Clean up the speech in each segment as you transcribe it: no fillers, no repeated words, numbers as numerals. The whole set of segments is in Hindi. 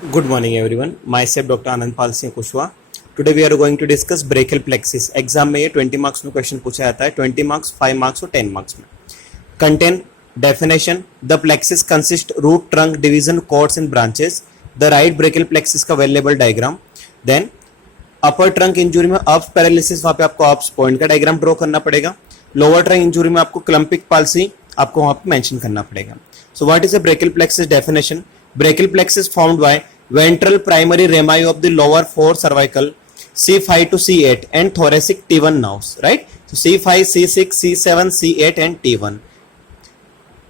Good morning everyone. Myself Dr. Anandpal Singh Kushwa. Today we are going to discuss brachial plexus. Exam में ये 20 मार्क्स में क्वेश्चन पूछा जाता है, 20 मार्क्स, 5 मार्क्स और 10 मार्क्स में. Content definition. The plexus consist root trunk division cords and branches. The right brachial plexus का well label diagram. Then upper trunk injury में अप्स पैरालिसिस, वहाँ पे आपको अप्स पॉइंट का डायग्राम ड्रॉ करना पड़ेगा. लोअर ट्रंक इंजुरी में आपको क्लम्पिक पाल्सी आपको वहाँ पे मेंशन करना पड़ेगा. So what is a brachial plexus definition? Brachial plexus formed by ventral primary rami of the lower four cervical C5 to C8 and thoracic T1 nerves, right? So C5, C6, C7, C8 and T1.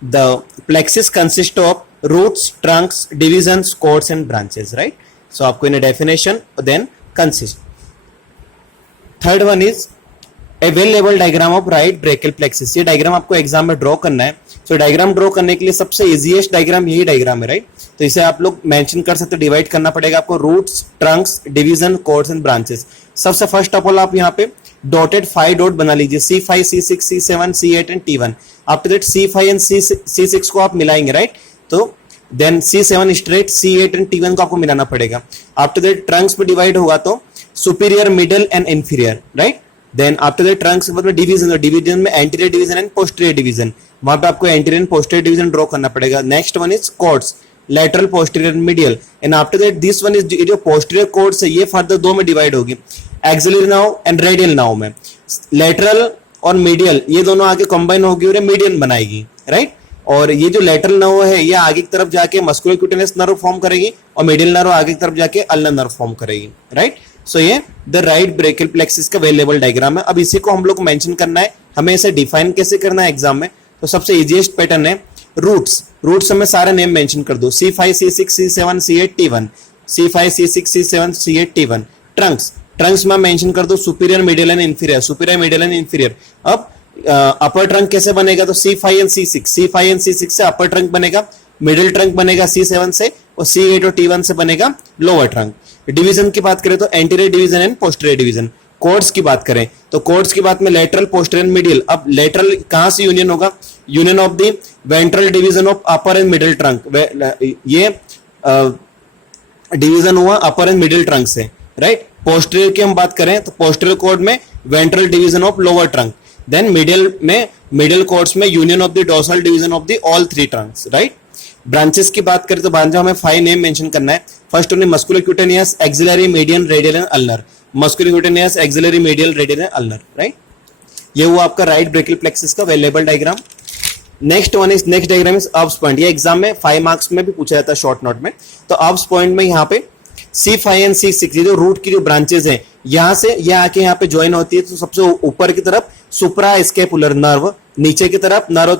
The plexus consists of roots, trunks, divisions, cords and branches, right? So आपको इन definition then consist. Third one is A well level diagram of right brachial plexus. ये डायग्राम आपको एग्जाम में ड्रॉ करना है. सो डायग्राम ड्रॉ करने के लिए सबसे इजीएस्ट डायग्राम यही डायग्राम है, राइट? तो इसे आप लोग मेंशन कर सकते हो. डिवाइड करना पड़ेगा आपको roots, trunks, division, cords and branches. सबसे फर्स्ट ऑफ ऑल आप यहाँ पे डॉटेड 5 डॉट बना लीजिए. C5, C6, C7, C8 and T1. After that C5 and C6 को आप मिलाएंगे, राइट? तो then C7 straight, C8 and T1 को आपको मिलाना पड़ेगा. आफ्टर दैट ट्रंक्स में डिवाइड होगा तो superior, middle and inferior, right? Then after that trunks मतलब डिवीजन, डिवीजन में anterior division and posterior division, वहां पे आपको anterior and posterior division draw करना पड़ेगा. Next one is cords, lateral, posterior, medial. And after that this one is जो पोस्टीरियर कॉर्ड्स है ये फर्दर दो में डिवाइड होगी, axillary now and radial now में. लेटरल और मीडियल ये दोनों आगे कंबाइन होगी और मीडियन बनाएगी, राइट? और ये जो लेटरल नर्व है ये आगे की तरफ जाके मस्कुलर क्यूटेनियस नर्व फॉर्म करेगी और मीडियल नर्व आगे की तरफ जाके अल्नर नर्व फॉर्म करेगी, राइट? सो ये द राइट ब्रेकियल प्लेक्सिस का वेल लेवल डायग्राम है. अब इसी को हम लोग मेंशन करना है. हमें इसे डिफाइन कैसे करना है एग्जाम में? तो सबसे इजीएस्ट पैटर्न है रूट्स. रूट्स में सारे नेम मेंशन कर दो. C5, C6, C7, C8, T1. C5, C6, C7, C8, T1. Trunks, Trunks में मेंशन कर दो superior, medial and inferior. Superior, medial and inferior. अब अपर ट्रंक कैसे बनेगा? तो C5 and C6, C5 and C6 से अपर ट्रंक बनेगा, मिडिल ट्रंक बनेगा C7 से और C8 और T1 से बनेगा लोअर ट्रंक. डिवीजन की बात करें तो anterior division and posterior division. Cords की बात करें तो कॉर्ड्स की बात में लेटरल, पोस्टीरियर, मिडियल. अब लेटरल कहां से यूनियन होगा? Union of the ventral division of upper and middle trunk. ये डिवीजन हुआ अपर एंड मिडिल ट्रंक से, राइट? पोस्टीरियर की हम बात करें तो पोस्टीरियर कॉर्ड में ventral division of lower trunk. Then medial में, मिडिल कॉर्ड्स में union of the dorsal division of the all 3 Trunks, right? Branches की बात करें तो ब्रांच हमें 5 नेम मेंशन करना है. फर्स्ट उन्हें muscular cutaneous, axillary, median, radial and ulnar. Muscular cutaneous, axillary, medial, radial and ulnar, right? ये हुआ आपका राइट ब्रेकियल प्लेक्सिस का well label diagram. Next one is, next diagram is ups point. ये एग्जाम में 5 मार्क्स में भी पूछा जाता है शॉर्ट नोट में. तो अप्स पॉइंट में यहाँ पे C5 एंड C6 ये जो रूट की जो ब्रांचेस हैं यहां से ये आके यहाँ पे ज्वाइन होती है. तो सबसे ऊपर की तरफ सुप्रा स्केपुलर नर्व, नीचे की तरफ नर्व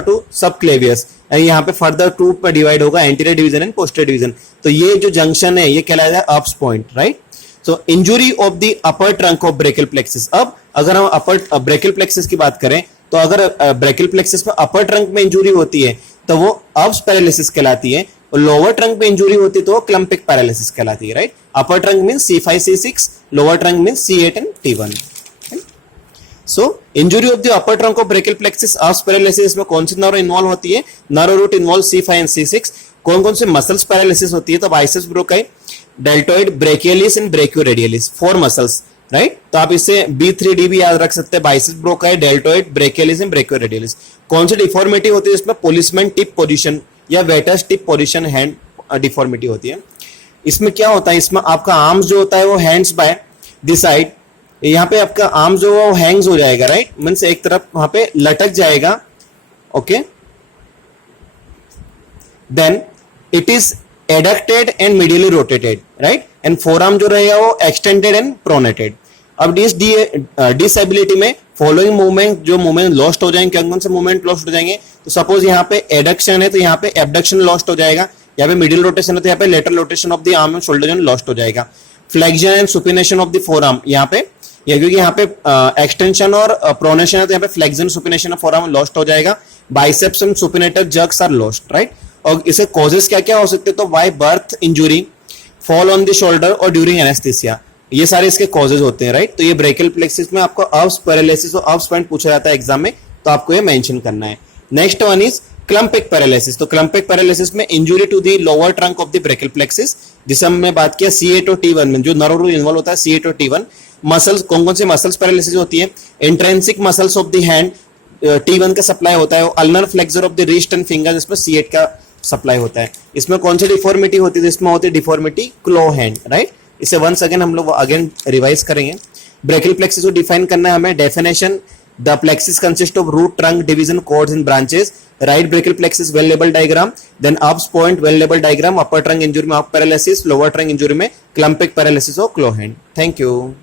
टू सबक्लेवियस. यहाँ पे फर्दर 2 पर डिवाइड होगा, anterior division and posterior division. तो ये जो जंक्शन है ये कहलाता है ups point, right? So injury of the upper trunk of brachial plexus. अब अगर हम अपर ब्रेकियल प्लेक्सिस की बात करें तो अगर ब्रेकियल प्लेक्सिस में अपर ट्रंक में इंजुरी होती है तो वो अप्स पैरालिसिस कहलाती है, और लोअर ट्रंक में इंजुरी होती है तो वो क्लम्पिक पैरालिसिस कहलाती है, right? Upper trunk means C5, C6, lower trunk means C8 and T1. So injury of the upper trunk of brachial plexus, Erb's paralysis में कौन सी नर्व इन्वॉल्व होती है? Nerve root involve C5 and C6. कौन कौन से मसल्स पैरालिसिस होती है? तो biceps brachii, deltoid, brachialis and brachioradialis, 4 muscles, right? तो आप इसे B3D भी याद रख सकते हैं. Biceps brachii, deltoid, brachialis and ब्रेकियोरेडियलिस. कौन सी डिफॉर्मिटी होती है इसमें? पोलिसमैन टिप पोजीशन या waiters tip position hand deformity होती है. इसमें क्या होता है? इसमें आपका आर्म्स जो होता है वो हैंड्स बाय दिस साइड. यहाँ पे आपका आर्म जो वो हैंग्स हो जाएगा, राइट? मींस एक तरफ वहां पे लटक जाएगा, okay? Then it is adducted and medially rotated, right? And forearm जो रहेगा वो एक्सटेंडेड एंड प्रोनेटेड. अब इस डिसेबिलिटी में फॉलोइंग मूवमेंट, जो मूवमेंट लॉस्ट हो जाएंगे, कौन से मूवमेंट लॉस्ट हो जाएंगे? तो सपोज यहाँ पे एडक्शन है तो यहाँ पे एबडक्शन लॉस्ट हो जाएगा. यहाँ पे मिडिल रोटेशन है तो यहाँ पे lateral rotation of the arm and shoulder joint lost हो जाएगा. Flexion and supination of the forearm, यहाँ पे क्योंकि यहाँ पे एक्सटेंशन और प्रोनेशन है तो यहाँ पे flexion, supination of forearm lost हो जाएगा. Biceps and supinator jerks are lost, right? और इसे कॉजेस क्या क्या हो सकते हैं? तो by birth injury, fall on the shoulder और ड्यूरिंग एनेस्थीसिया, ये सारे इसके कॉजेज होते हैं, राइट? तो ये ब्रेकियल प्लेक्सिस में आपको अप्स पैरालिसिस और अप्स पॉइंट पूछा जाता है एग्जाम में, तो आपको ये मेंशन करना है. Next one is Klumpke paralysis, तो क्लम्पिक पैरालिसिस में injury to the lower trunk of the brachial plexus, जिसे हमने बात किया C8 और T1 में, जो नर्व रूट इन्वॉल्व होता है C8 और T1। मसल्स, कौन कौन से मसल्स पैरालिसिस होती है? Intrinsic muscles of the hand T1 का सप्लाई होता है, ulnar flexor of the wrist and finger, इसमें C8 का सप्लाई होता है। इसमें कौन सी डिफॉर्मिटी होती है? इसमें होती है डिफॉर्मिटी क्लो हैंड, राइट। इसे वंस अगेन हम लोग अगेन रिवाइज करेंगे। ब्रेकियल प्लेक्सिस को डिफाइन करना है हमें। Definition: the plexus consist of root, trunk, division, cords and branches. Right brachial plexus well label diagram, then Erb's point well label diagram. Upper trunk injury में अप पैरालिसिस, लोअर ट्रंक इंजुरी में क्लम्पिक पैरालिसिस और क्लो हैंड। Thank you.